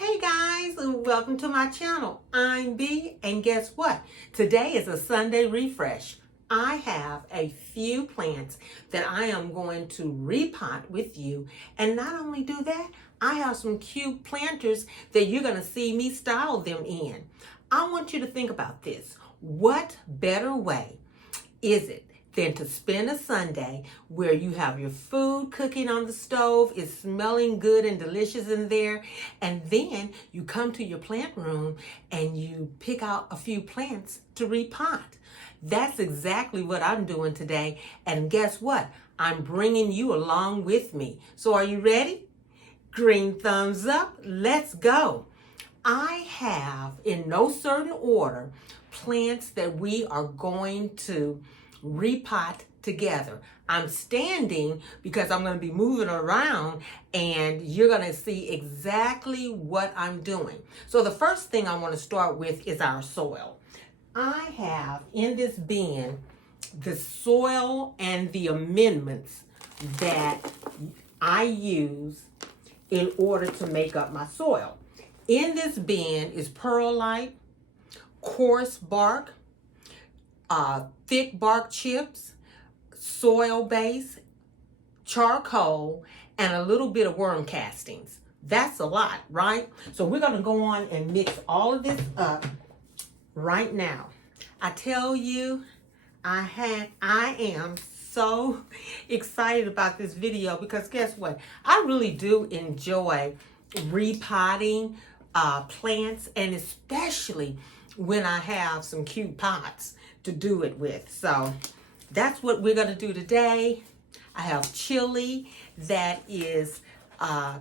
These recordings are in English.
Hey guys, welcome to my channel. I'm B, and guess what? Today is a Sunday refresh. I have a few plants that I am going to repot with you, and not only do that, I have some cute planters that you're going to see me style them in. I want you to think about this. What better way is it than to spend a Sunday where you have your food cooking on the stove, it's smelling good and delicious in there, and then you come to your plant room and you pick out a few plants to repot. That's exactly what I'm doing today, and guess what? I'm bringing you along with me. So are you ready? Green thumbs up, let's go. I have, in no certain order, plants that we are going to repot together. I'm standing because I'm going to be moving around and you're going to see exactly what I'm doing. So the first thing I want to start with is our soil. I have in this bin the soil and the amendments that I use in order to make up my soil. In this bin is perlite, coarse bark, thick bark chips, soil base, charcoal, and a little bit of worm castings. That's a lot, right? So we're going to go on and mix all of this up right now. I tell you, I am so excited about this video because guess what? I really do enjoy repotting plants, and especially when I have some cute pots to do it with. So that's what we're going to do today. I have chili that is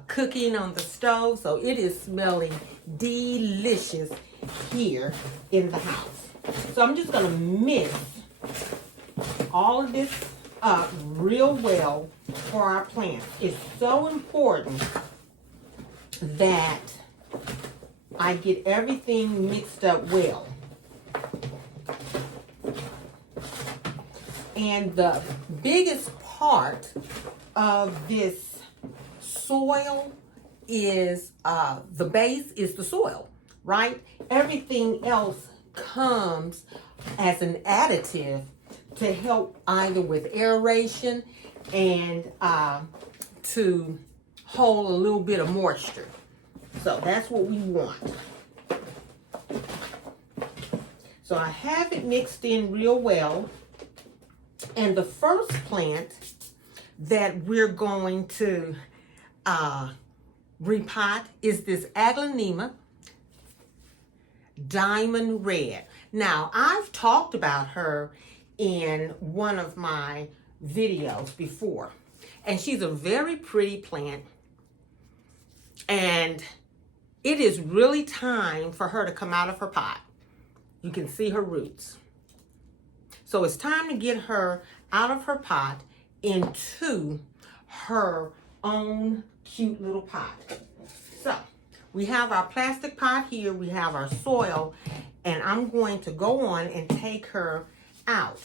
cooking on the stove, so it is smelling delicious here in the house. So I'm just going to mix all of this up real well for our plants. It's so important that I get everything mixed up well. And the biggest part of this soil is the base is the soil, right? Everything else comes as an additive to help either with aeration and to hold a little bit of moisture. So that's what we want. So I have it mixed in real well. And the first plant that we're going to repot is this Aglaonema Diamond Red. Now, I've talked about her in one of my videos before. And she's a very pretty plant. And it is really time for her to come out of her pot. You can see her roots. So it's time to get her out of her pot into her own cute little pot. So we have our plastic pot here, we have our soil, and I'm going to go on and take her out.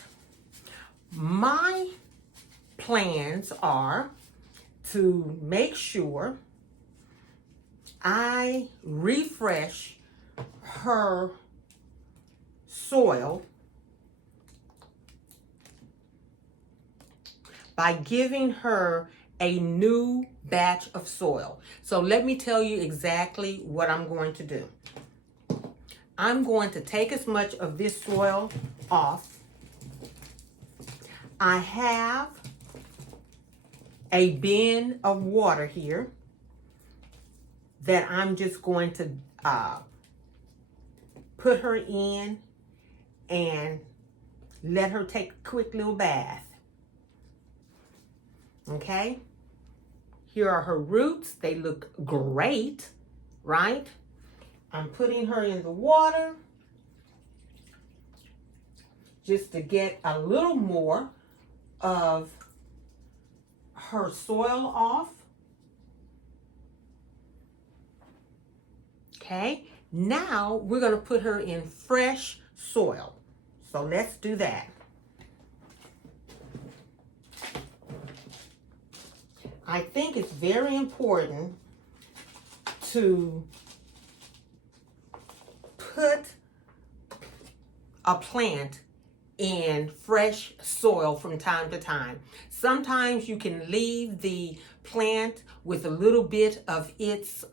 My plans are to make sure I refresh her soil by giving her a new batch of soil. So let me tell you exactly what I'm going to do. I'm going to take as much of this soil off. I have a bin of water here that I'm just going to put her in and let her take a quick little bath. Okay? Here are her roots. They look great, right? I'm putting her in the water just to get a little more of her soil off. Okay, now we're going to put her in fresh soil. So let's do that. I think it's very important to put a plant in fresh soil from time to time. Sometimes you can leave the plant with a little bit of its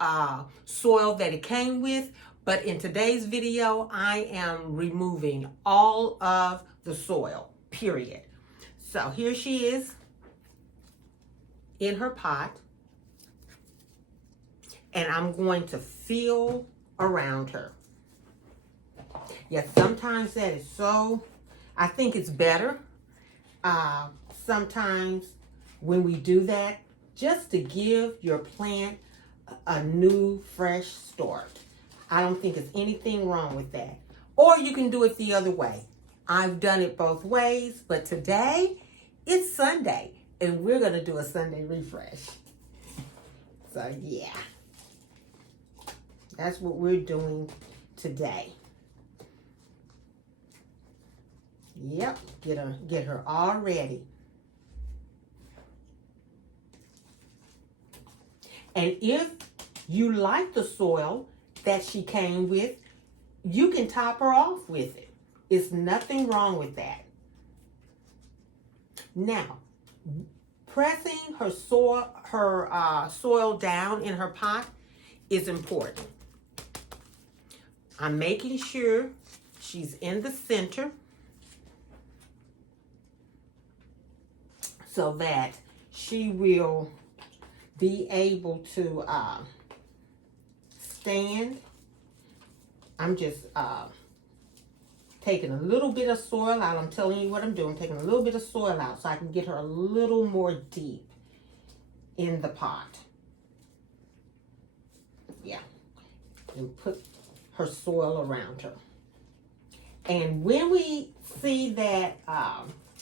soil that it came with, but in today's video, I am removing all of the soil, period. So here she is in her pot, and I'm going to feel around her. Yeah, sometimes that is so, I think it's better sometimes when we do that, just to give your plant a new, fresh start. I don't think there's anything wrong with that. Or you can do it the other way. I've done it both ways, but today it's Sunday, and we're going to do a Sunday refresh. So yeah, that's what we're doing today. Yep, get her all ready. And if you like the soil that she came with, you can top her off with it. It's nothing wrong with that. Now, pressing her soil down in her pot is important. I'm making sure she's in the center so that she will be able to stand. I'm just taking a little bit of soil out. I'm telling you what I'm doing. Taking a little bit of soil out so I can get her a little more deep in the pot. Yeah. And put her soil around her. And when we see that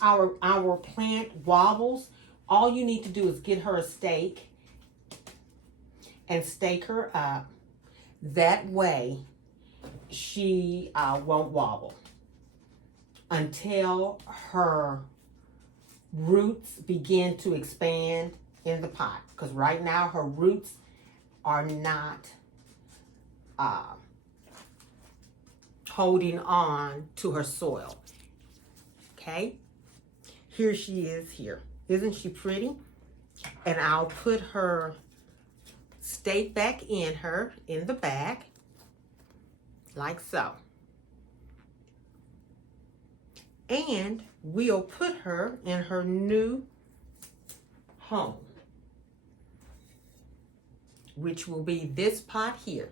our plant wobbles, all you need to do is get her a stake and stake her up. That way she won't wobble until her roots begin to expand in the pot. Because right now her roots are not holding on to her soil. Okay, here she is here. Isn't she pretty? And I'll put her stake back in her in the back, like so. And we'll put her in her new home, which will be this pot here.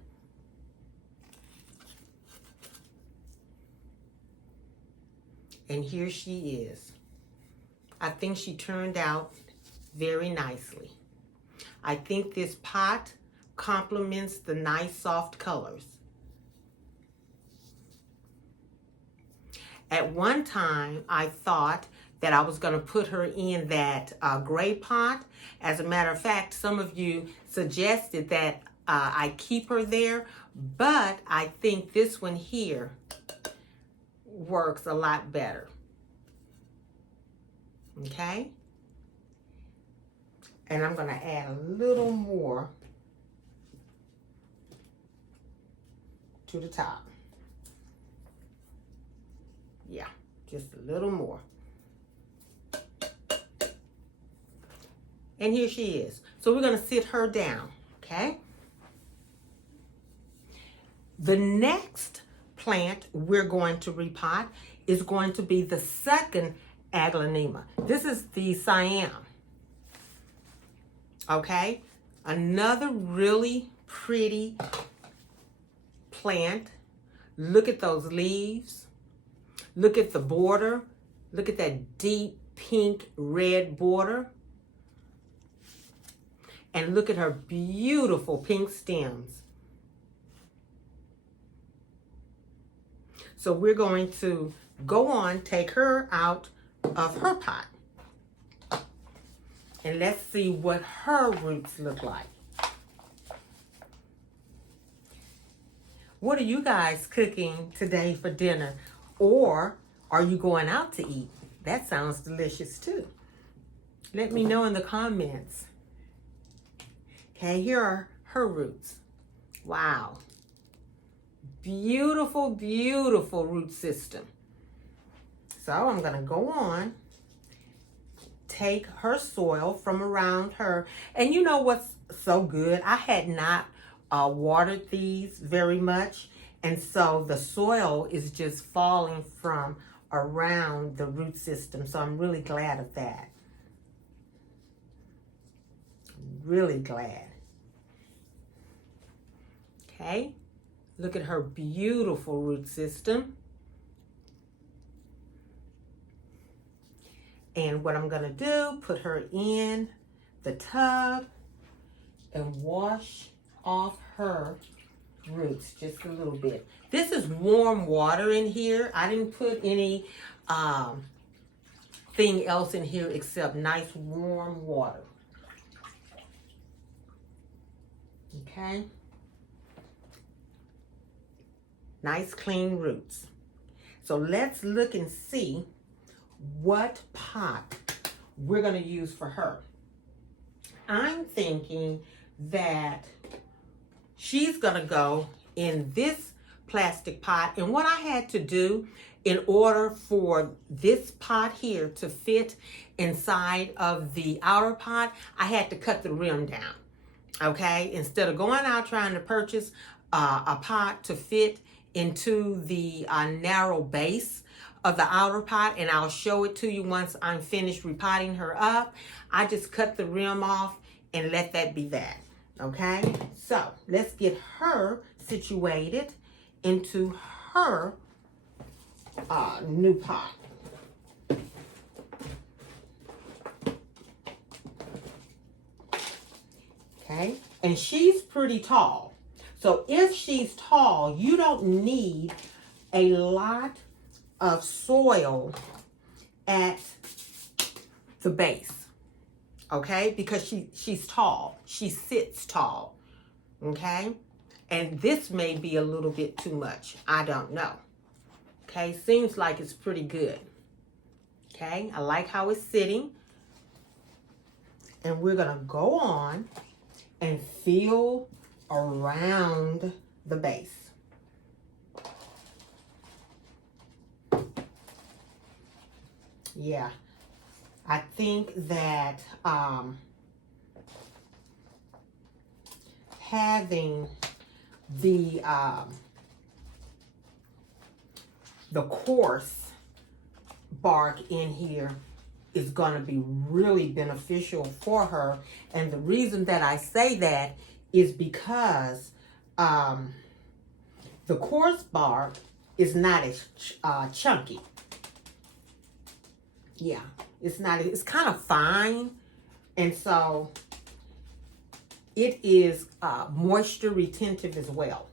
And here she is. I think she turned out very nicely. I think this pot complements the nice soft colors. At one time, I thought that I was going to put her in that gray pot. As a matter of fact, some of you suggested that I keep her there, but I think this one here works a lot better. Okay? And I'm going to add a little more to the top. Yeah, just a little more. And here she is. So we're going to sit her down, okay? The next plant we're going to repot is going to be the second Aglaonema. This is the Siam. Okay? Another really pretty plant. Look at those leaves. Look at the border. Look at that deep pink red border. And look at her beautiful pink stems. So we're going to go on, take her out of her pot. And let's see what her roots look like. What are you guys cooking today for dinner? Or are you going out to eat? That sounds delicious too. Let me know in the comments. Okay, here are her roots. Wow. Beautiful, beautiful root system. So I'm going to go on, take her soil from around her. And you know what's so good? I had not watered these very much. And so the soil is just falling from around the root system. So I'm really glad of that. Really glad. Okay. Look at her beautiful root system. And what I'm going to do, put her in the tub and wash off her roots just a little bit. This is warm water in here. I didn't put any thing else in here except nice warm water. Okay. Nice clean roots. So let's look and see what pot we're going to use for her. I'm thinking that she's going to go in this plastic pot. And what I had to do in order for this pot here to fit inside of the outer pot, I had to cut the rim down. Okay, instead of going out trying to purchase a pot to fit into the narrow base of the outer pot, and I'll show it to you once I'm finished repotting her up. I just cut the rim off and let that be that. Okay, so let's get her situated into her new pot. Okay, and she's pretty tall. So if she's tall, you don't need a lot of soil at the base, okay? Because she's tall. She sits tall, okay? And this may be a little bit too much. I don't know, okay? Seems like it's pretty good, okay? I like how it's sitting. And we're going to go on and fill around the base. Yeah, I think that having the coarse bark in here is going to be really beneficial for her. And the reason that I say that is because the coarse bark is not as chunky. Yeah, it's not, it's kind of fine. And so it is moisture retentive as well.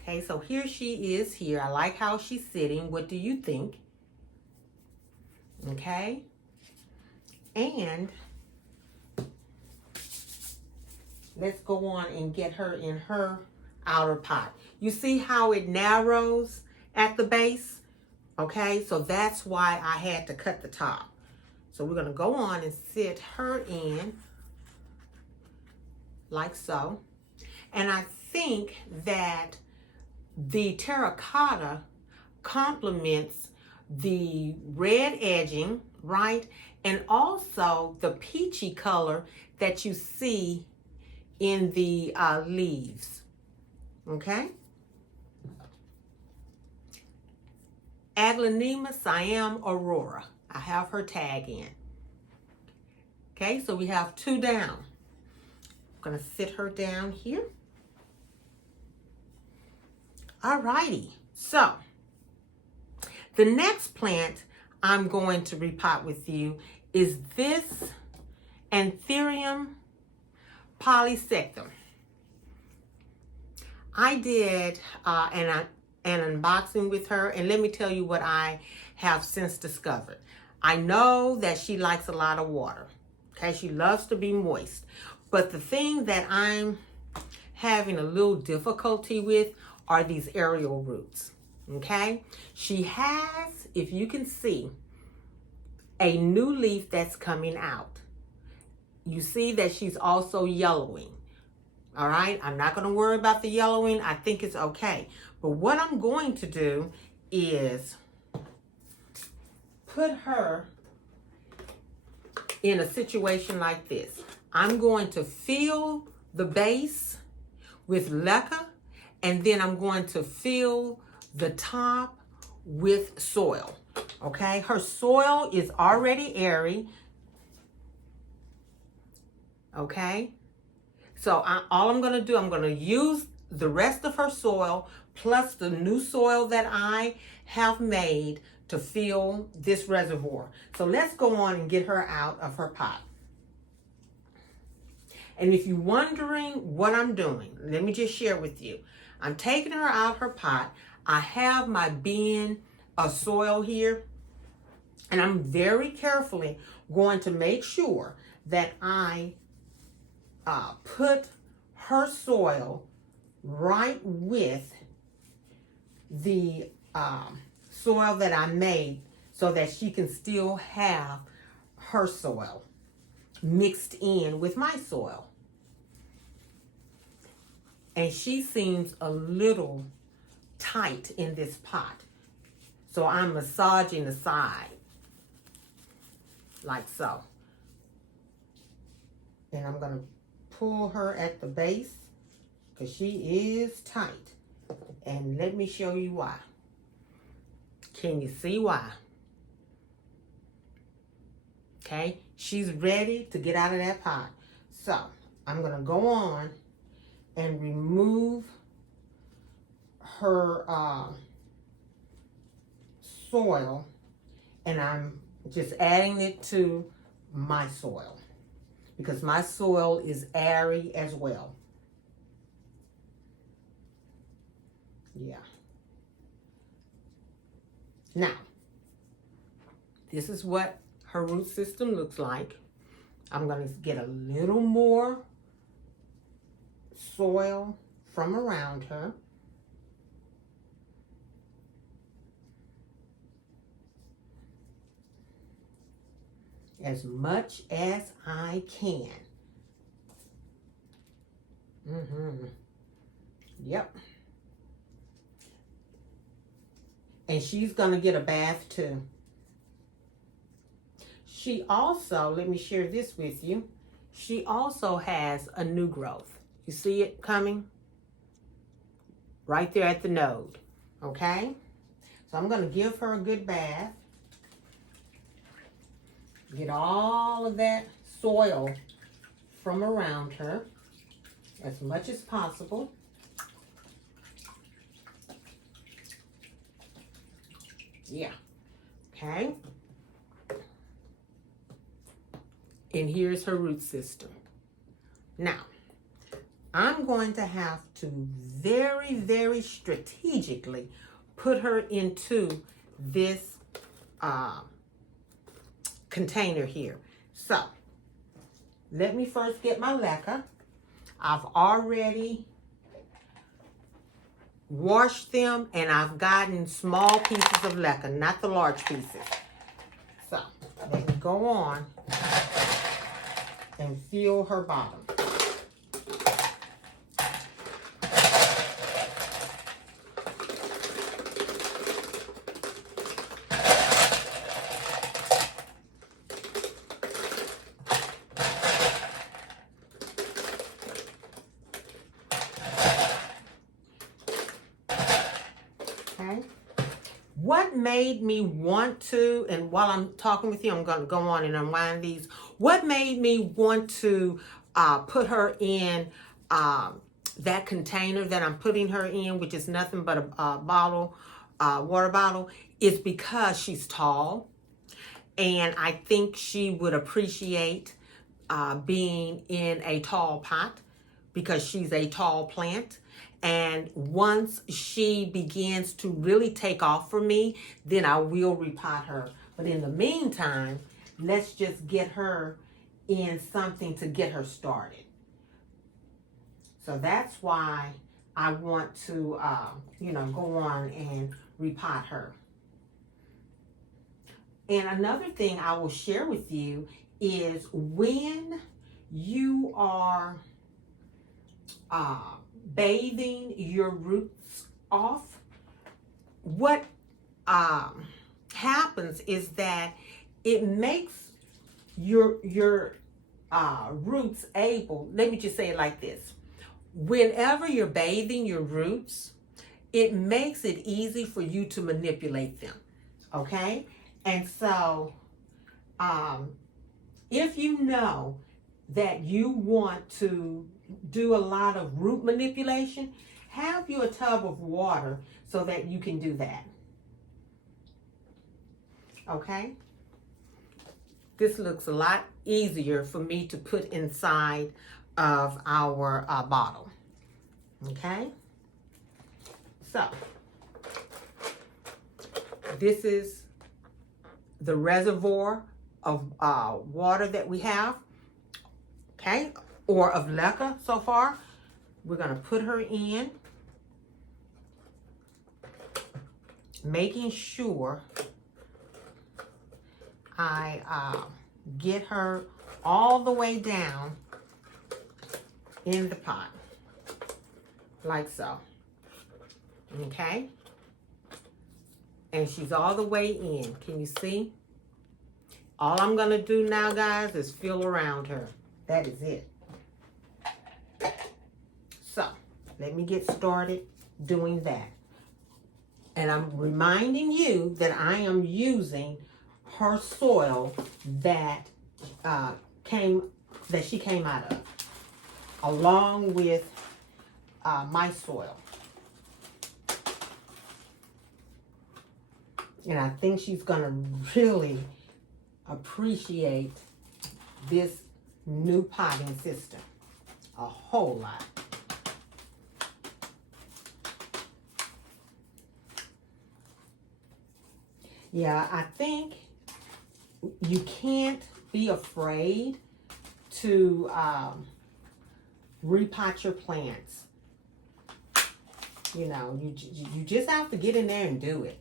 Okay, so here she is here. I like how she's sitting. What do you think? Okay, and let's go on and get her in her outer pot. You see how it narrows at the base? Okay, so that's why I had to cut the top. So we're going to go on and sit her in like so. And I think that the terracotta complements the red edging, right? And also the peachy color that you see in the leaves, okay? Aglaonema Siam Aurora. I have her tag in. Okay, so we have 2 down. I'm gonna sit her down here. Alrighty, so the next plant I'm going to repot with you is this Anthurium Polyschistum. I did an unboxing with her, and let me tell you what I have since discovered. I know that she likes a lot of water. Okay, she loves to be moist. But the thing that I'm having a little difficulty with are these aerial roots. Okay, she has, if you can see, a new leaf that's coming out. You see that she's also yellowing. All right, I'm not going to worry about the yellowing. I think it's okay. But what I'm going to do is put her in a situation like this. I'm going to fill the base with leca, and then I'm going to fill the top with soil. Okay, her soil is already airy. Okay, so all I'm going to do, I'm going to use the rest of her soil plus the new soil that I have made to fill this reservoir. So let's go on and get her out of her pot. And if you're wondering what I'm doing, let me just share with you. I'm taking her out of her pot. I have my bin of soil here, and I'm very carefully going to make sure that I put her soil right with the soil that I made so that she can still have her soil mixed in with my soil. And she seems a little tight in this pot. So I'm massaging the side like so. And I'm going to pull her at the base because she is tight. And let me show you why. Can you see why? Okay, she's ready to get out of that pot. So I'm going to go on and remove her soil, and I'm just adding it to my soil because my soil is airy as well. Yeah. Now, this is what her root system looks like. I'm going to get a little more soil from around her. As much as I can. Yep. And she's going to get a bath too. She also, let me share this with you, she also has a new growth. You see it coming? Right there at the node. Okay? So I'm going to give her a good bath. Get all of that soil from around her as much as possible. Yeah. Okay. And here's her root system. Now, I'm going to have to very, very strategically put her into this container here. So, let me first get my leca. I've already washed them, and I've gotten small pieces of leca, not the large pieces. So, let me go on and fill her bottom. What made me want to, and while I'm talking with you, I'm going to go on and unwind these. What made me want to put her in that container that I'm putting her in, which is nothing but a bottle, water bottle, is because she's tall. And I think she would appreciate being in a tall pot because she's a tall plant. And once she begins to really take off for me, then I will repot her. But in the meantime, let's just get her in something to get her started. So that's why I want to, go on and repot her. And another thing I will share with you is when you are bathing your roots off, what happens is that it makes your roots able, let me just say it like this. Whenever you're bathing your roots, it makes it easy for you to manipulate them, okay? And so, if you know that you want to do a lot of root manipulation, have you a tub of water so that you can do that, okay? This looks a lot easier for me to put inside of our bottle, okay? So, this is the reservoir of water that we have, okay, or of leca so far. We're going to put her in, making sure I get her all the way down in the pot, like so, okay? And she's all the way in. Can you see? All I'm going to do now, guys, is feel around her. That is it. So, let me get started doing that. And I'm reminding you that I am using her soil that she came out of, along with my soil. And I think she's going to really appreciate this new potting system a whole lot. Yeah, I think you can't be afraid to repot your plants. You know, you just have to get in there and do it.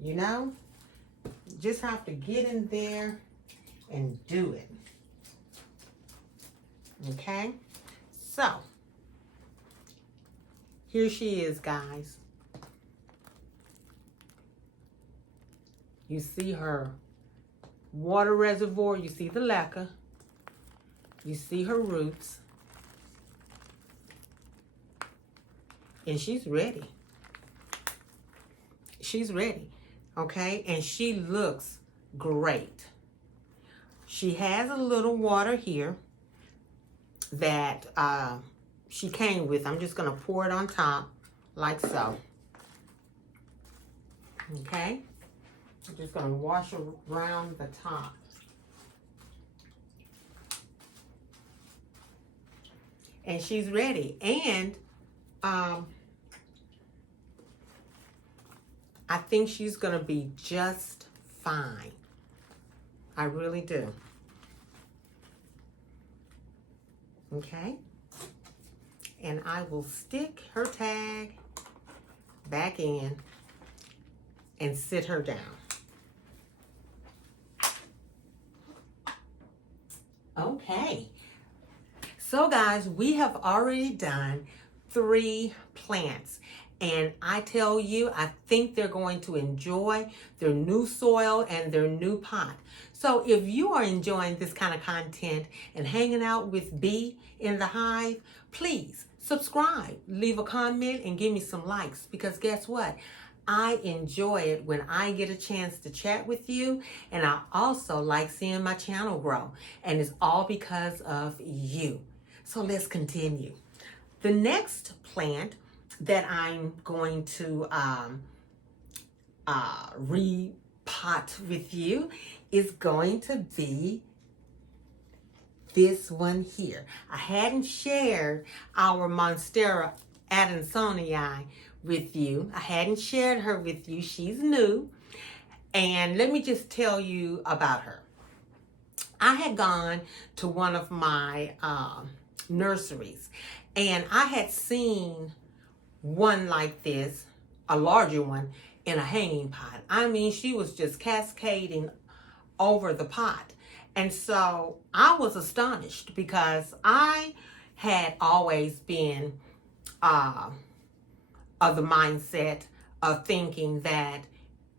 You know, you just have to get in there and do it. Okay, so here she is, guys. You see her water reservoir, you see the leca, you see her roots, and she's ready. She's ready, okay? And she looks great. She has a little water here that she came with. I'm just gonna pour it on top, like so, okay? I'm just gonna wash around the top. And she's ready. And I think she's gonna be just fine. I really do. Okay? And I will stick her tag back in and sit her down. Okay. So guys, we have already done 3 plants. And I tell you, I think they're going to enjoy their new soil and their new pot. So if you are enjoying this kind of content and hanging out with B in the hive, please subscribe, leave a comment, and give me some likes. Because guess what? I enjoy it when I get a chance to chat with you. And I also like seeing my channel grow. And it's all because of you. So let's continue. The next plant that I'm going to repot with you is going to be this one here. I hadn't shared our Monstera Adansonii with you. I hadn't shared her with you. She's new. And let me just tell you about her. I had gone to one of my nurseries, and I had seen one like this, a larger one, in a hanging pot. I mean, she was just cascading over the pot. And so I was astonished because I had always been of the mindset of thinking that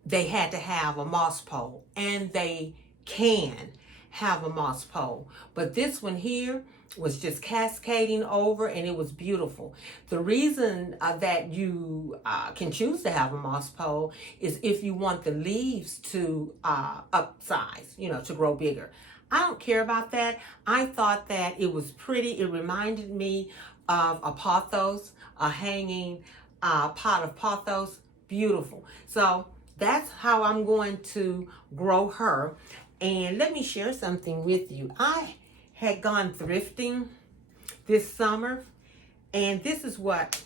they had to have a moss pole, and they can have a moss pole. But this one here was just cascading over, and it was beautiful. The reason that you can choose to have a moss pole is if you want the leaves to upsize, you know, to grow bigger. I don't care about that. I thought that it was pretty. It reminded me of a pothos, a hanging pot of pothos. Beautiful. So that's how I'm going to grow her. And let me share something with you. I had gone thrifting this summer, and this is what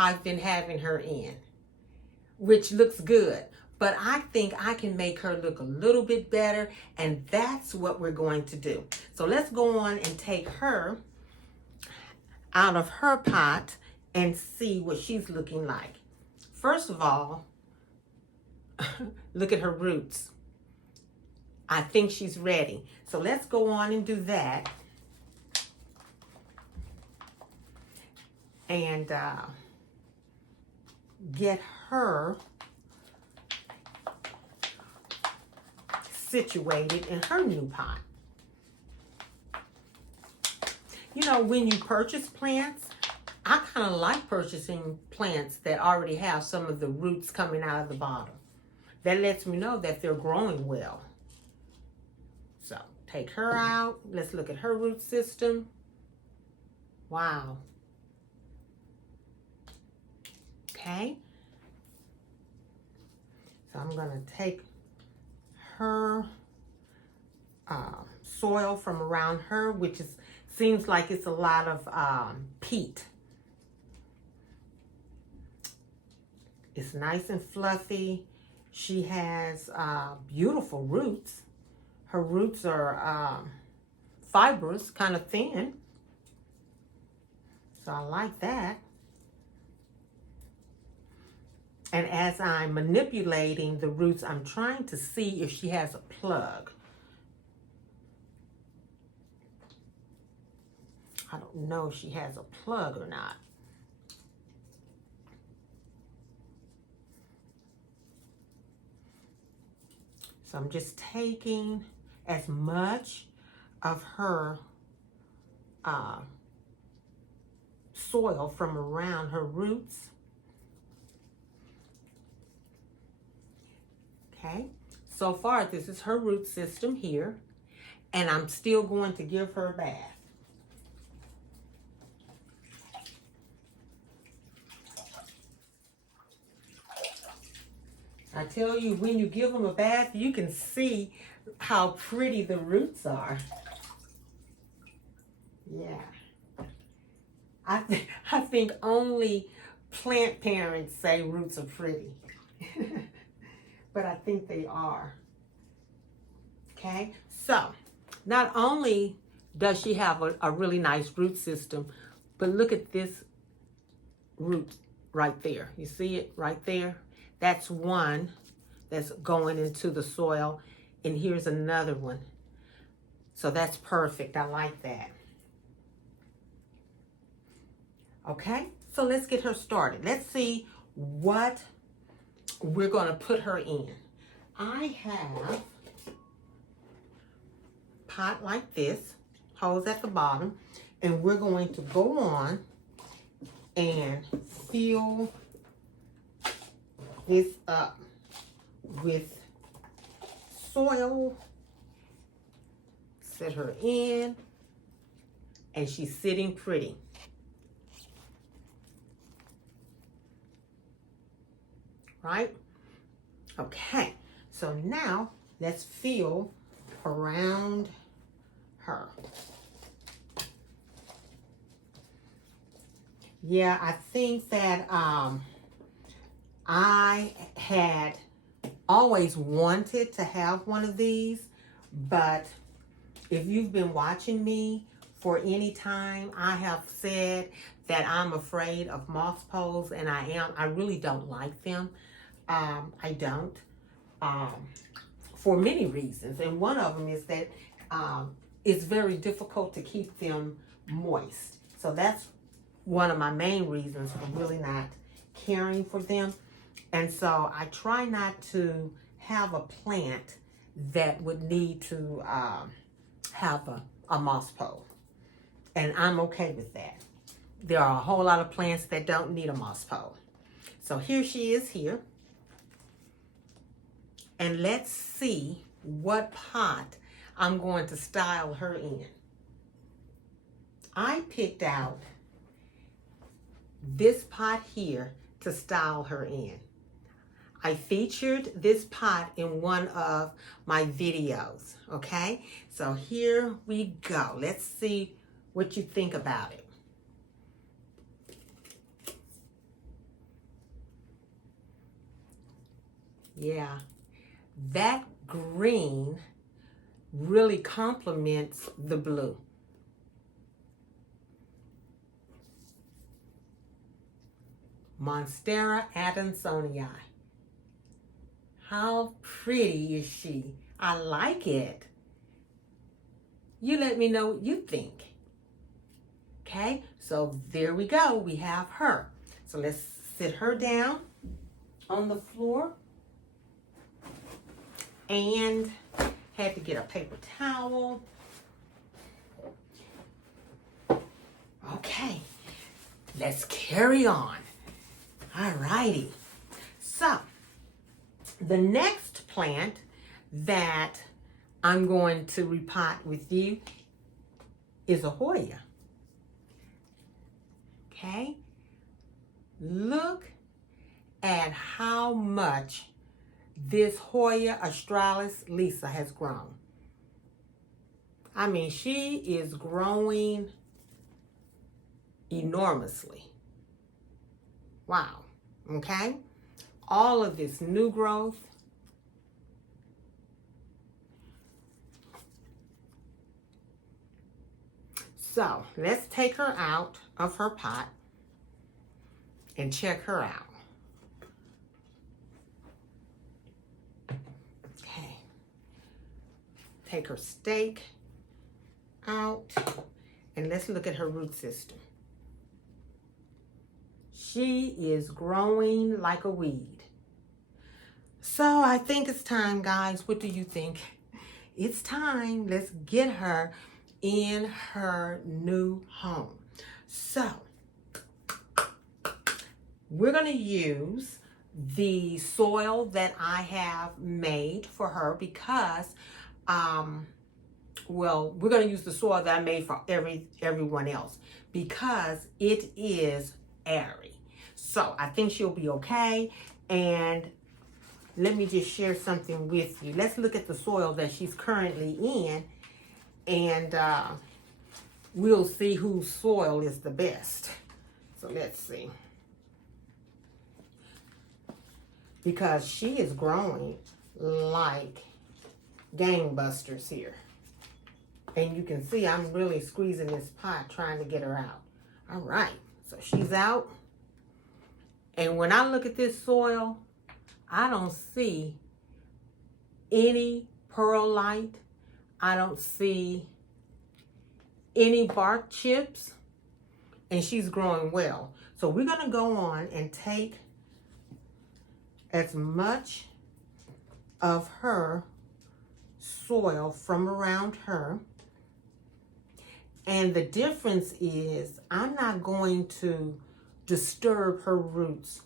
I've been having her in, which looks good. But I think I can make her look a little bit better, and that's what we're going to do. So let's go on and take her out of her pot and see what she's looking like. First of all, look at her roots. I think she's ready. So let's go on and do that. And get her situated in her new pot. You know, when you purchase plants, I kind of like purchasing plants that already have some of the roots coming out of the bottom. That lets me know that they're growing well. So take her out. Let's look at her root system. Wow. Okay. So I'm going to take her soil from around her, which seems like it's a lot of peat. It's nice and fluffy. She has beautiful roots. Her roots are fibrous, kind of thin. So I like that. And as I'm manipulating the roots, I'm trying to see if she has a plug. I don't know if she has a plug or not. So I'm just taking as much of her soil from around her roots. Okay, so far this is her root system here, and I'm still going to give her a bath. I tell you, when you give them a bath, you can see how pretty the roots are. Yeah. I think only plant parents say roots are pretty. But I think they are. Okay, so not only does she have a really nice root system, but look at this root right there. You see it right there? That's one that's going into the soil, and here's another one. So that's perfect. I like that. Okay, so let's get her started. Let's see what we're going to put her in. I have a pot like this, hose at the bottom, and we're going to go on and fill this up with soil. Set her in, and she's sitting pretty. Right? Okay, so now let's fill around her. Yeah, I think that I had always wanted to have one of these, but if you've been watching me for any time, I have said that I'm afraid of moss poles, and I am. I really don't like them. I don't, for many reasons. And one of them is that it's very difficult to keep them moist. So that's one of my main reasons for really not caring for them. And so I try not to have a plant that would need to have a moss pole. And I'm okay with that. There are a whole lot of plants that don't need a moss pole. So here she is here. And let's see what pot I'm going to style her in. I picked out this pot here to style her in. I featured this pot in one of my videos, okay? So here we go. Let's see what you think about it. Yeah, that green really complements the blue. Monstera Adansonii. How pretty is she? I like it. You let me know what you think. Okay, so there we go. We have her. So let's sit her down on the floor. And had to get a paper towel. Okay, let's carry on. All righty. So, the next plant that I'm going to repot with you is a Hoya. Okay, look at how much this Hoya Australis Lisa has grown. I mean, she is growing enormously. Wow. Okay. All of this new growth. So let's take her out of her pot and check her out. Okay. Take her stake out and let's look at her root system. She is growing like a weed. So I think it's time, guys. What do you think? It's time. Let's get her in her new home. So we're going to use the soil that I have made for her because, well, we're going to use the soil that I made for everyone else because it is airy. So I think she'll be okay. And let me just share something with you. Let's look at the soil that she's currently in, and we'll see whose soil is the best. So let's see. Because she is growing like gangbusters here. And you can see I'm really squeezing this pot trying to get her out. All right, so she's out. And when I look at this soil, I don't see any perlite. I don't see any bark chips. And she's growing well. So we're going to go on and take as much of her soil from around her. And the difference is I'm not going to disturb her roots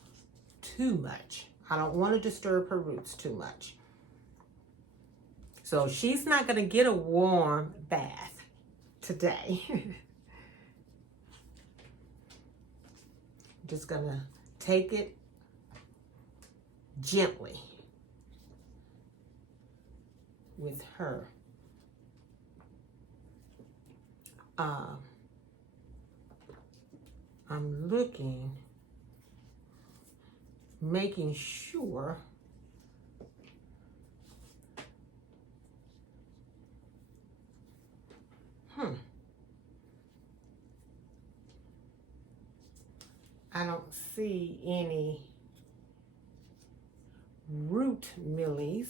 too much. I don't want to disturb her roots too much. So she's not going to get a warm bath today. Just going to take it gently with her. I'm looking, making sure I don't see any root mealies.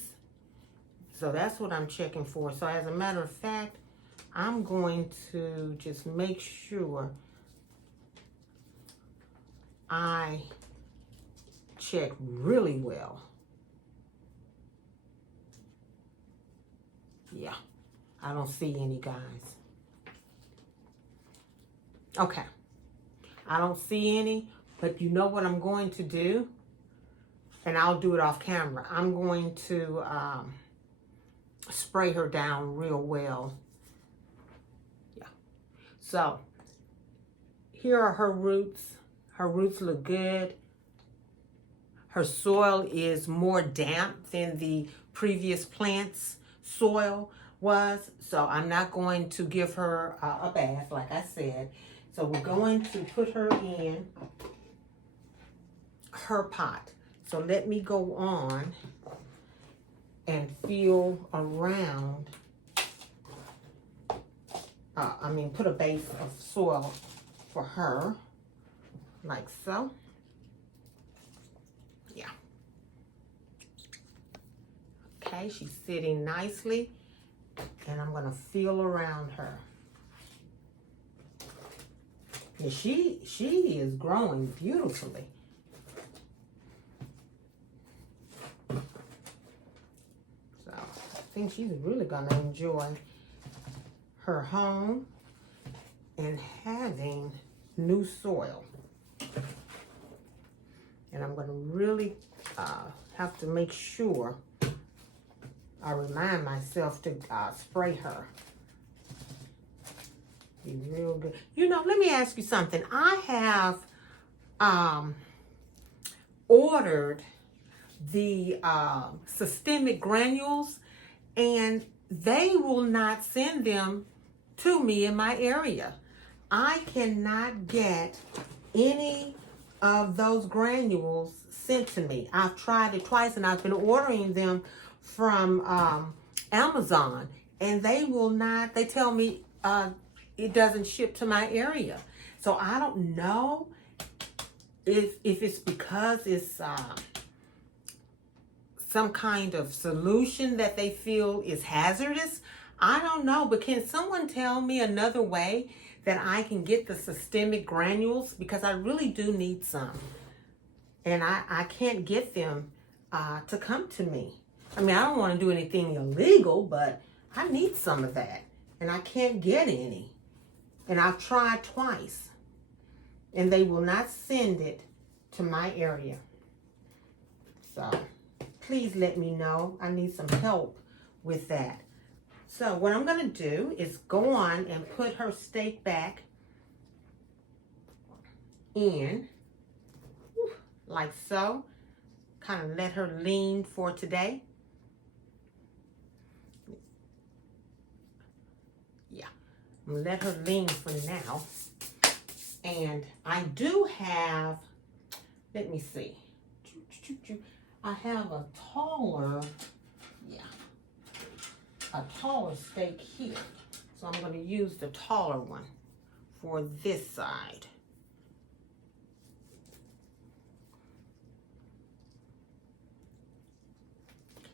So that's what I'm checking for. So as a matter of fact, I'm going to just make sure I check really well. Yeah, I don't see any, guys. Okay, I don't see any, but you know what I'm going to do? And I'll do it off camera. I'm going to spray her down real well. Yeah. So, here are her roots. Her roots look good. Her soil is more damp than the previous plant's soil was. So, I'm not going to give her a bath, like I said. So, we're going to put her in her pot. So let me go on and feel around, put a base of soil for her, like so. Yeah. Okay, she's sitting nicely, and I'm gonna feel around her. Yeah, she is growing beautifully. I think she's really gonna enjoy her home and having new soil. And I'm gonna really have to make sure I remind myself to spray her. Be real good. You know, let me ask you something. I have ordered the systemic granules, and they will not send them to me in my area. I cannot get any of those granules sent to me. I've tried it twice, and I've been ordering them from Amazon, and they will not, they tell me it doesn't ship to my area. So I don't know if it's because it's some kind of solution that they feel is hazardous. I don't know, but can someone tell me another way that I can get the systemic granules? Because I really do need some. And I can't get them to come to me. I mean, I don't want to do anything illegal, but I need some of that. And I can't get any. And I've tried twice. And they will not send it to my area. So please let me know. I need some help with that. So what I'm going to do is go on and put her stake back in, like so. Kind of let her lean for today. Yeah, I'm going to let her lean for now. And I do have, let me see. I have a taller stake here. So I'm going to use the taller one for this side.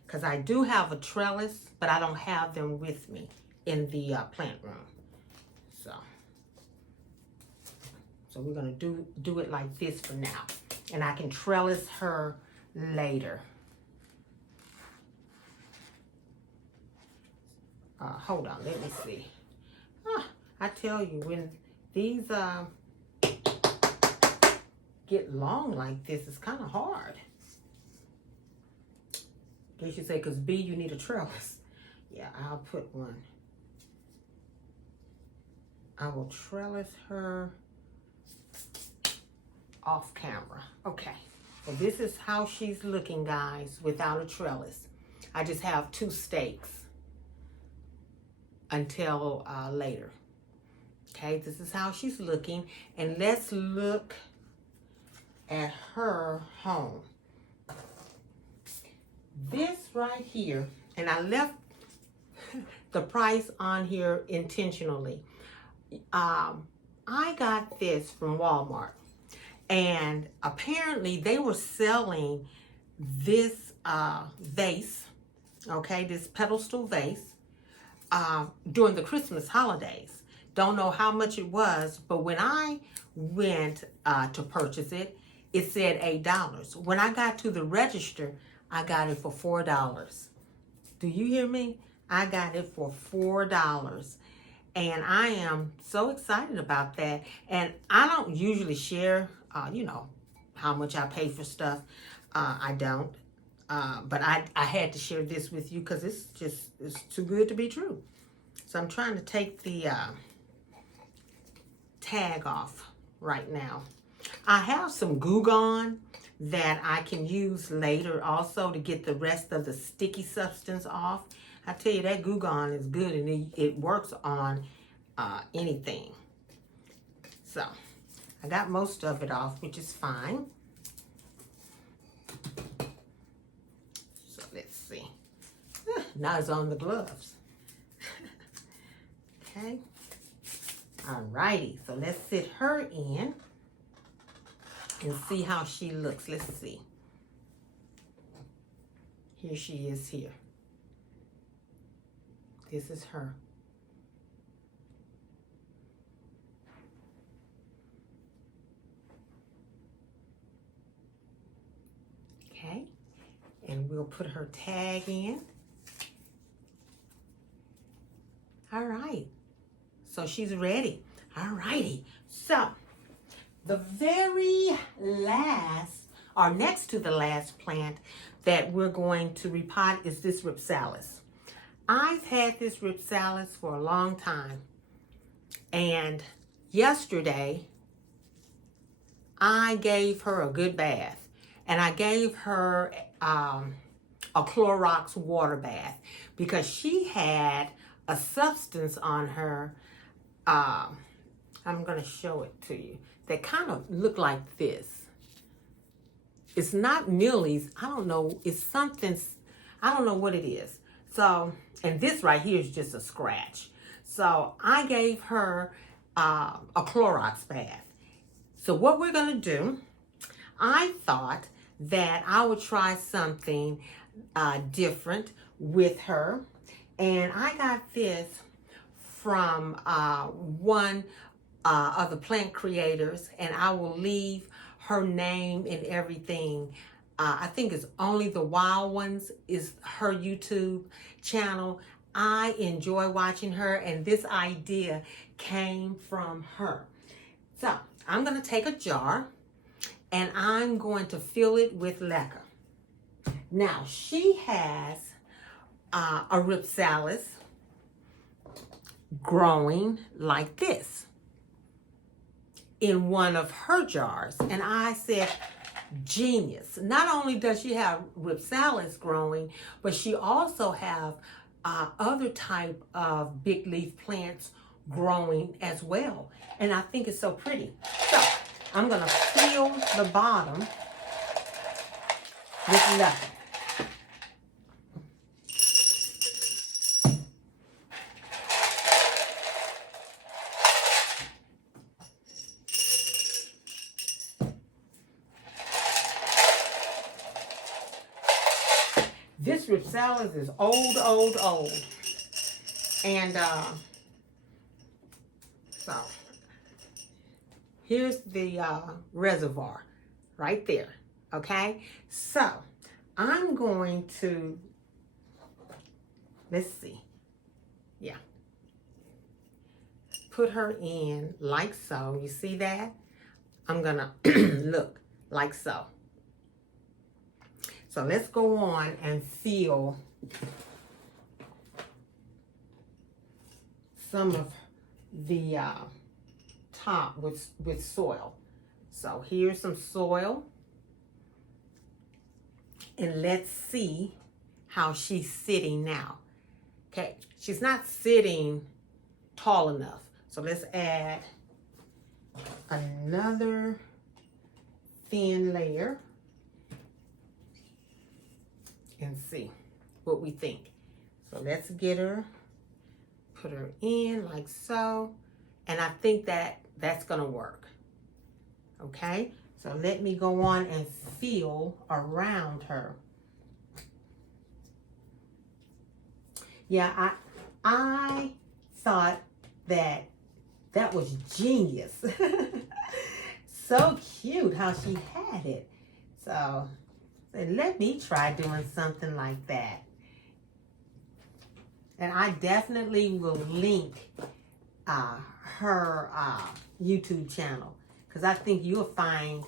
Because I do have a trellis, but I don't have them with me in the plant room. So we're going to do it like this for now. And I can trellis her later. Hold on, let me see. I tell you, when these get long like this, it's kind of hard. I guess you say, because B, you need a trellis. Yeah, I'll put one. I will trellis her off camera. Okay, so this is how she's looking, guys, without a trellis. I just have 2 stakes until later. Okay, this is how she's looking. And let's look at her home. This right here, and I left the price on here intentionally. I got this from Walmart, and apparently they were selling this vase, okay, this pedestal vase, during the Christmas holidays. Don't know how much it was, but when I went to purchase it, it said $8. When I got to the register, I got it for $4. Do you hear me? I got it for $4. And I am so excited about that. And I don't usually share, you know, how much I pay for stuff. I don't. But I had to share this with you because it's too good to be true. So I'm trying to take the tag off right now. I have some Goo Gone that I can use later also to get the rest of the sticky substance off. I tell you, that Goo Gone is good, and it works on anything. So I got most of it off, which is fine. So let's see. Now it's on the gloves. Okay. Alrighty. So let's sit her in and see how she looks. Let's see. Here she is here. This is her. Okay. And we'll put her tag in. All right. So she's ready. All righty. So the very last, or next to the last plant that we're going to repot is this Rhipsalis. I've had this Rhipsalis for a long time. And yesterday, I gave her a good bath. And I gave her a Clorox water bath because she had a substance on her. I'm going to show it to you. That kind of looked like this. It's not Millie's. I don't know. It's something. I don't know what it is. So, and this right here is just a scratch. So I gave her a Clorox bath. So what we're going to do, I thought that I would try something different with her. And I got this from one of the plant creators, and I will leave her name and everything. I think it's Only the Wild Ones is her YouTube channel. I enjoy watching her, and this idea came from her. So I'm going to take a jar, and I'm going to fill it with leca. Now, she has a Rhipsalis growing like this in one of her jars. And I said, genius. Not only does she have Rhipsalis growing, but she also have other type of big leaf plants growing as well. And I think it's so pretty. So I'm going to fill the bottom with leca. This Rhipsalis is old. And so here's the reservoir right there. Okay, so I'm going to, let's see, yeah, put her in like so. You see that? I'm gonna look like so. So let's go on and fill some of the top with soil. So here's some soil. And let's see how she's sitting now. Okay, she's not sitting tall enough. So let's add another thin layer and see what we think. So let's get her, put her in like so. And I think that that's gonna work. Okay, so let me go on and feel around her. Yeah, I thought that was genius. so cute how she had it. So let me try doing something like that. And I definitely will link her YouTube channel, because I think you'll find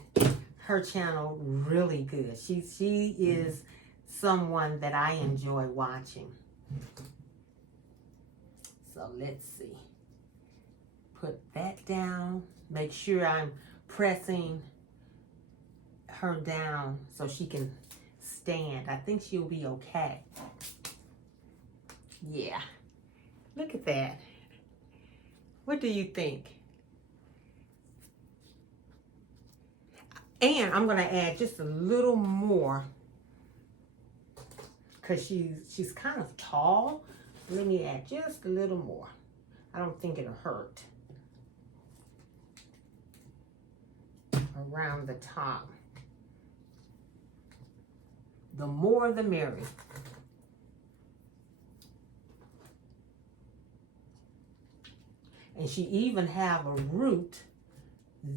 her channel really good. She is someone that I enjoy watching. So let's see. Put that down. Make sure I'm pressing her down so she can stand. I think she'll be okay. Yeah. Look at that. What do you think? And I'm going to add just a little more because she's kind of tall. Let me add just a little more. I don't think it'll hurt. Around the top. The more the merrier. And she even have a root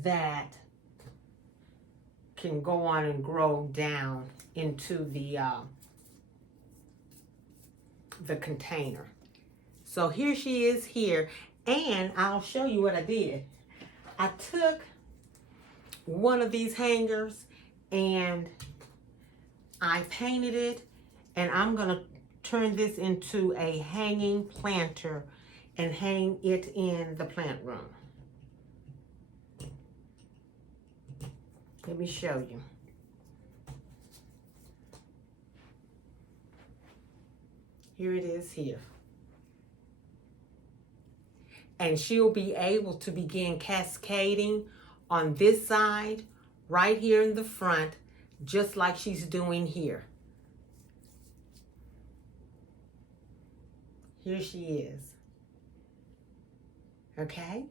that can go on and grow down into the container. So here she is here, and I'll show you what I did. I took one of these hangers and I painted it, and I'm gonna turn this into a hanging planter and hang it in the plant room. Let me show you. Here it is here. And she'll be able to begin cascading on this side, right here in the front, just like she's doing here. Here she is. Okay?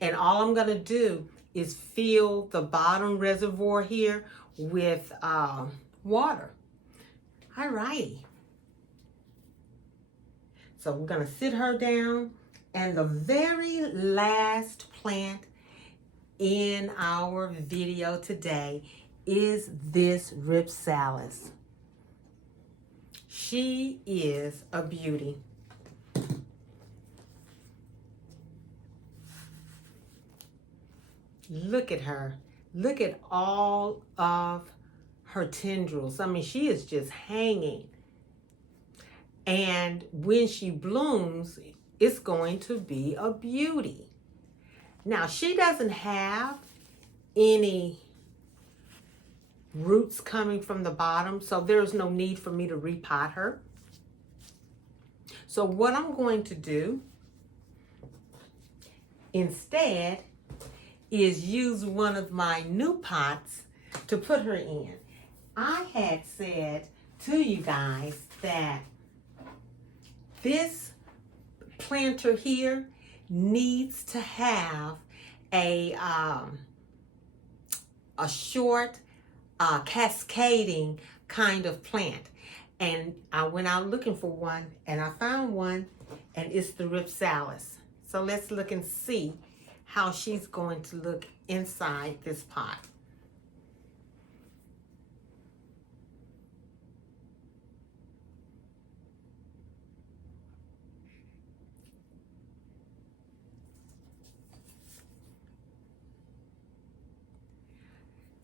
And all I'm gonna do is fill the bottom reservoir here with water. All righty. So we're gonna sit her down, and the very last plant in our video today is this Rhipsalis. She is a beauty. Look at her. Look at all of her tendrils. I mean, she is just hanging. And when she blooms, it's going to be a beauty. Now, she doesn't have any roots coming from the bottom, so there's no need for me to repot her. So what I'm going to do instead is use one of my new pots to put her in. I had said to you guys that this planter here needs to have a short cascading kind of plant. And I went out looking for one, and I found one, and it's the Rhipsalis. So let's look and see how she's going to look inside this pot.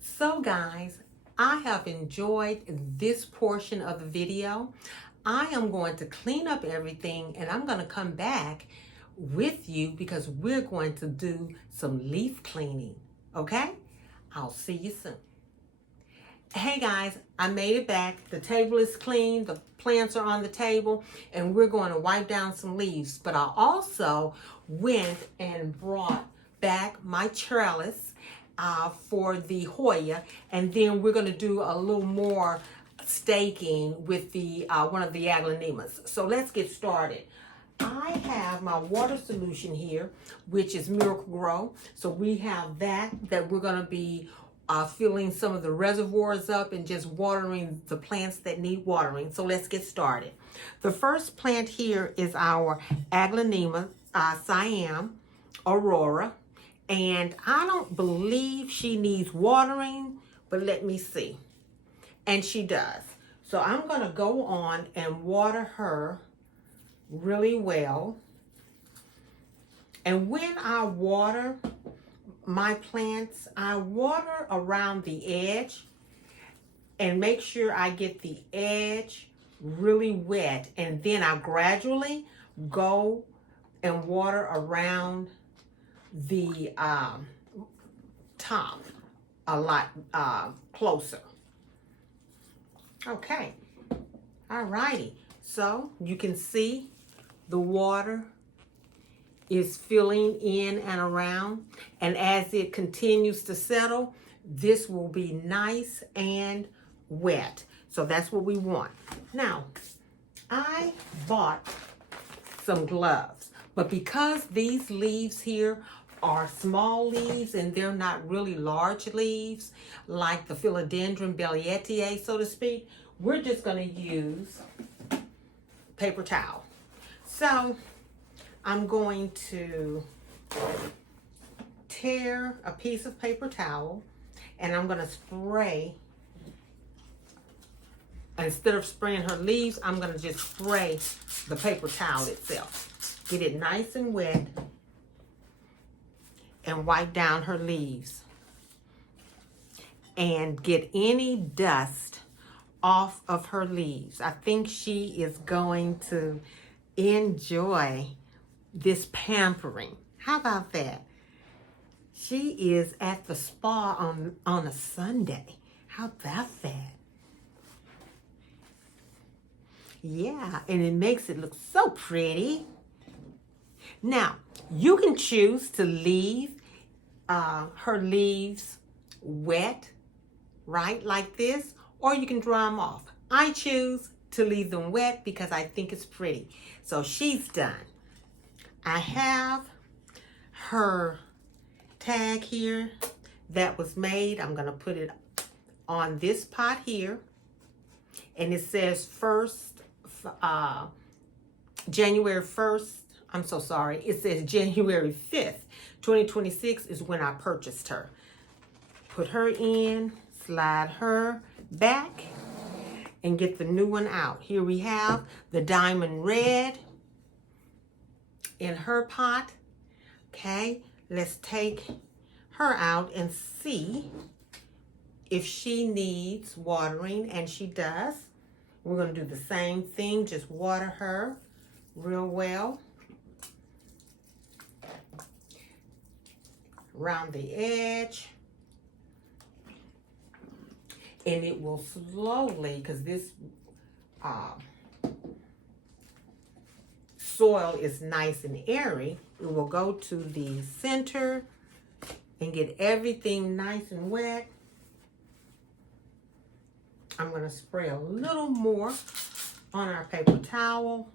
So guys, I have enjoyed this portion of the video. I am going to clean up everything, and I'm going to come back with you because we're going to do some leaf cleaning. Okay? I'll see you soon. Hey guys, I made it back. The table is clean. The plants are on the table, and we're going to wipe down some leaves. But I also went and brought back my trellis for the Hoya, and then we're going to do a little more staking with the one of the Aglaonemas. So let's get started. I have my water solution here, which is Miracle Gro. So we have that we're going to be filling some of the reservoirs up and just watering the plants that need watering. So let's get started. The first plant here is our Aglaonema Siam Aurora. And I don't believe she needs watering, but let me see. And she does. So I'm going to go on and water her really well. And when I water my plants, I water around the edge and make sure I get the edge really wet. And then I gradually go and water around the top a lot closer. Okay, all righty. So you can see the water is filling in and around, and as it continues to settle, this will be nice and wet. So that's what we want. Now, I bought some gloves, but because these leaves here are small leaves and they're not really large leaves like the Philodendron Bellietiae, so to speak, we're just going to use paper towel. So I'm going to tear a piece of paper towel and I'm going to spray. Instead of spraying her leaves, I'm going to just spray the paper towel itself. Get it nice and wet and wipe down her leaves. And get any dust off of her leaves. I think she is going to enjoy this pampering. How about that? She is at the spa on a Sunday. How about that? Yeah, and it makes it look so pretty. Now, you can choose to leave her leaves wet, right, like this, or you can dry them off. I choose to leave them wet because I think it's pretty. So she's done. I have her tag here that was made. I'm going to put it on this pot here. And it says January 1st. I'm so sorry. It says January 5th, 2026 is when I purchased her. Put her in, slide her back, and get the new one out. Here we have the Diamond Red in her pot. Okay, let's take her out and see if she needs watering, and she does. We're going to do the same thing, just water her real well around the edge. And it will slowly, because this soil is nice and airy, it will go to the center and get everything nice and wet. I'm going to spray a little more on our paper towel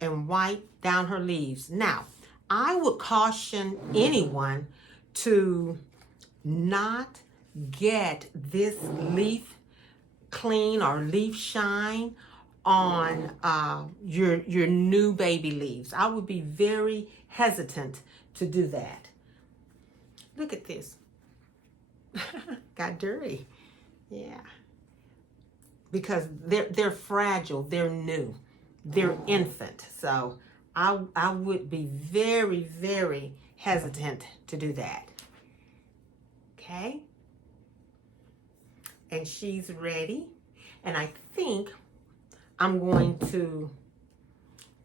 and wipe down her leaves. Now, I would caution anyone to not get this leaf clean or leaf shine on your new baby leaves. I would be very hesitant to do that. Look at this. Got dirty. Yeah. Because they're fragile, they're new, they're infant. So I would be very, very hesitant to do that. Okay? And she's ready. And I think I'm going to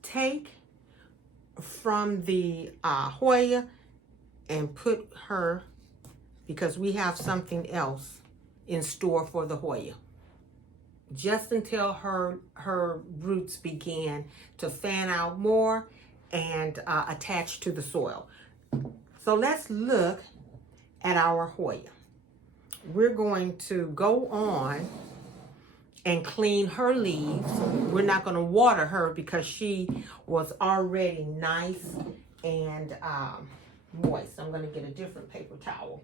take from the Hoya and put her, because we have something else in store for the Hoya. Just until her roots begin to fan out more and attach to the soil. So let's look at our Hoya. We're going to go on and clean her leaves. We're not going to water her because she was already nice and moist. I'm going to get a different paper towel.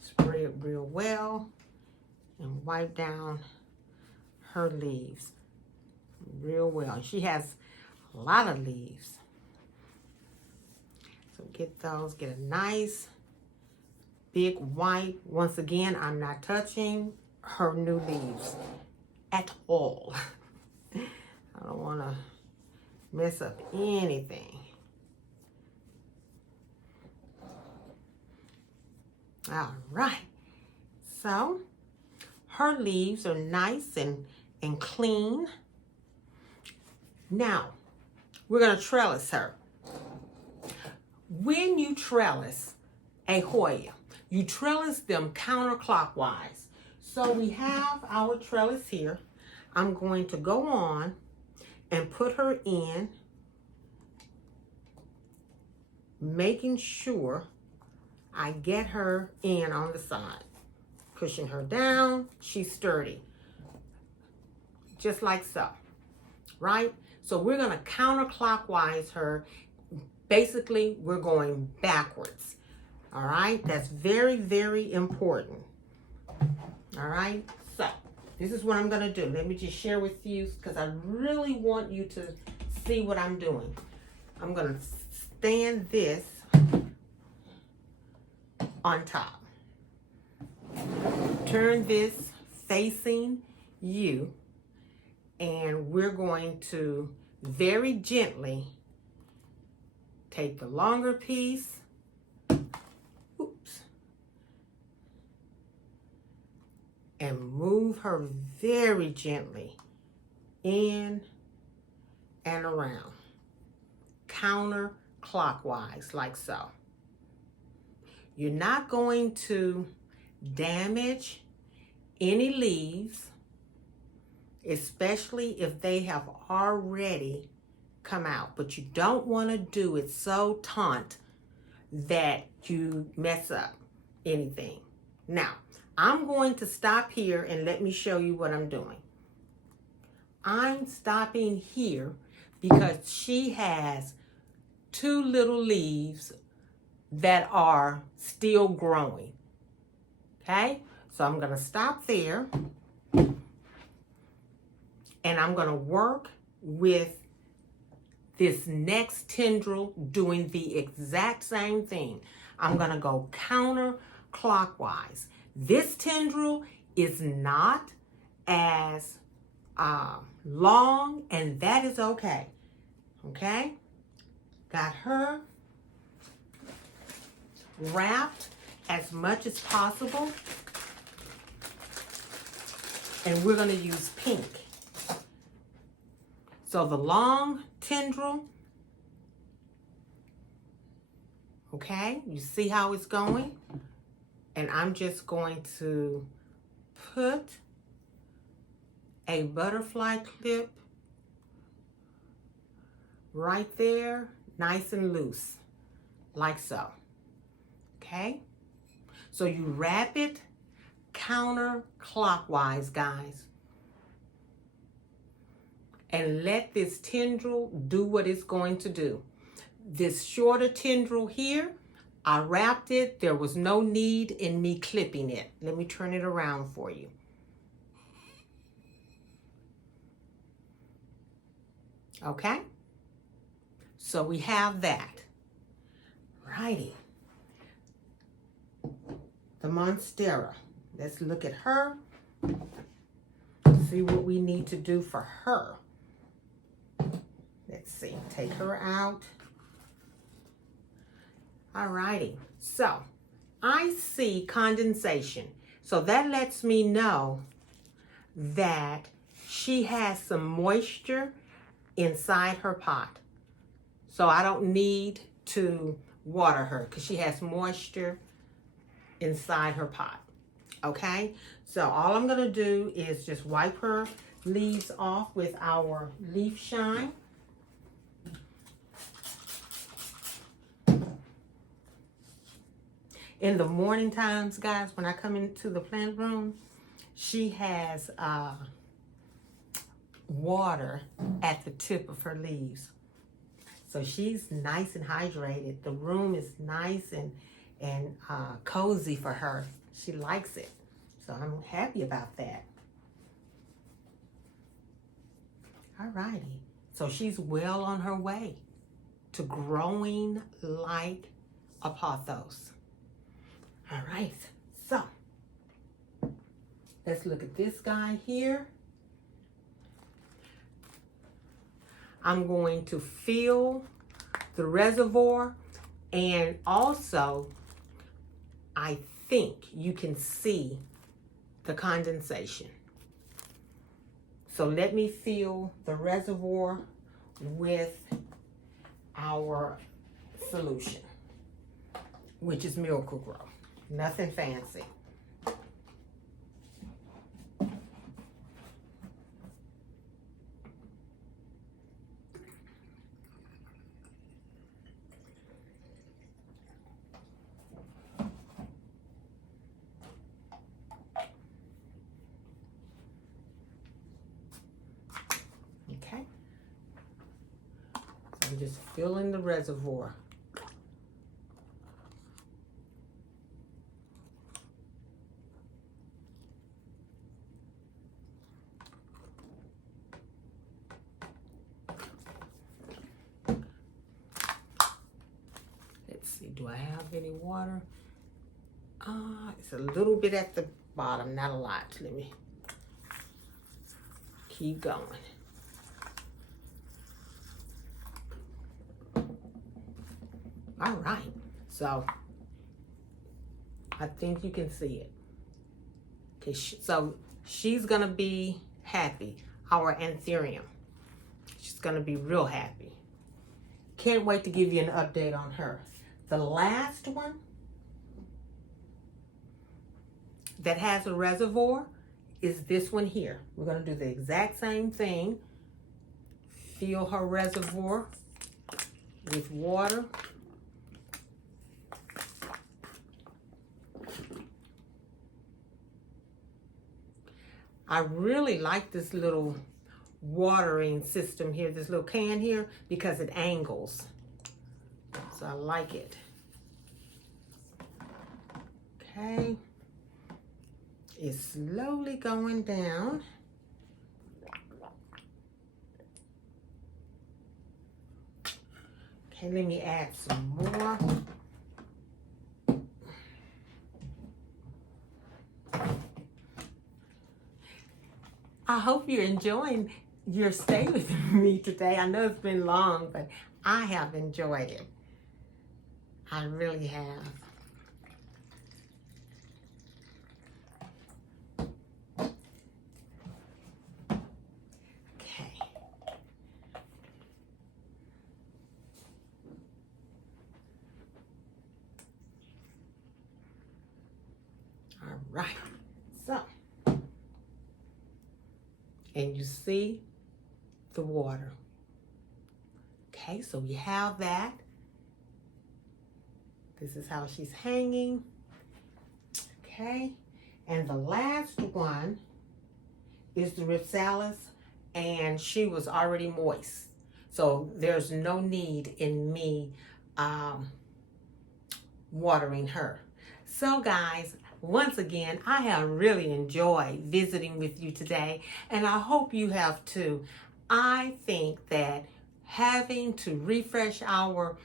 Spray it real well and wipe down her leaves real well. She has a lot of leaves. So get those, get a nice big white. Once again, I'm not touching her new leaves at all. I don't want to mess up anything. All right. So her leaves are nice and clean. Now, we're going to trellis her. When you trellis a Hoya, you trellis them counterclockwise. So we have our trellis here. I'm going to go on and put her in, making sure I get her in on the side. Pushing her down, she's sturdy. Just like so, right? So we're gonna counterclockwise her. Basically, we're going backwards. All right, that's very, very important. All right, so this is what I'm gonna do. Let me just share with you because I really want you to see what I'm doing. I'm gonna stand this on top. Turn this facing you, and we're going to very gently take the longer piece, oops, and move her very gently in and around, counterclockwise, like so. You're not going to damage any leaves, especially if they have already come out, but you don't want to do it so taut that you mess up anything. Now, I'm going to stop here and let me show you what I'm doing. I'm stopping here because she has two little leaves that are still growing. Okay, so I'm going to stop there, and I'm going to work with this next tendril doing the exact same thing. I'm going to go counterclockwise. This tendril is not as long, and that is okay. Okay, got her wrapped as much as possible, and we're going to use pink. So the long tendril, okay, you see how it's going? And I'm just going to put a butterfly clip right there, nice and loose, like so. Okay? So you wrap it counterclockwise, guys. And let this tendril do what it's going to do. This shorter tendril here, I wrapped it. There was no need in me clipping it. Let me turn it around for you. Okay? So we have that. Righty. The Monstera. Let's look at her. See what we need to do for her. Let's see. Take her out. Alrighty. So I see condensation. So that lets me know that she has some moisture inside her pot. So I don't need to water her because she has moisture inside her pot. Okay, so all I'm going to do is just wipe her leaves off with our leaf shine. In the morning times, guys, when I come into the plant room, she has water at the tip of her leaves. So she's nice and hydrated. The room is nice and cozy for her. She likes it. So I'm happy about that. All righty. So she's well on her way to growing like a pothos. All right, so let's look at this guy here. I'm going to fill the reservoir, and also I think you can see the condensation. So let me fill the reservoir with our solution, which is Miracle Gro. Nothing fancy. Okay. So I'm just filling the reservoir. Do I have any water? It's a little bit at the bottom, not a lot. Let me keep going. All right, so I think you can see it. Okay, so she's gonna be happy, our Anthurium. She's gonna be real happy. Can't wait to give you an update on her. The last one that has a reservoir is this one here. We're going to do the exact same thing. Fill her reservoir with water. I really like this little watering system here, this little can here, because it angles. So I like it. Okay. It's slowly going down. Okay, let me add some more. I hope you're enjoying your stay with me today. I know it's been long, but I have enjoyed it. I really have. Okay. All right. So, and you see the water. Okay, so we have that. This is how she's hanging. Okay, and the last one is the Rhipsalis, and she was already moist. So there's no need in me watering her. So guys, once again, I have really enjoyed visiting with you today, and I hope you have too. I think that having to refresh our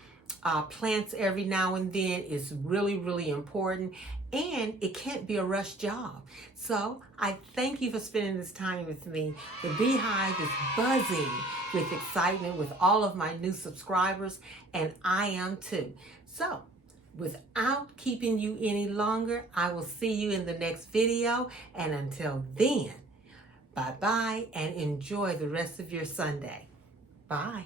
plants every now and then is really, really important, and it can't be a rush job. So I thank you for spending this time with me. The beehive is buzzing with excitement with all of my new subscribers, and I am too. So without keeping you any longer, I will see you in the next video, and until then, bye-bye and enjoy the rest of your Sunday. Bye.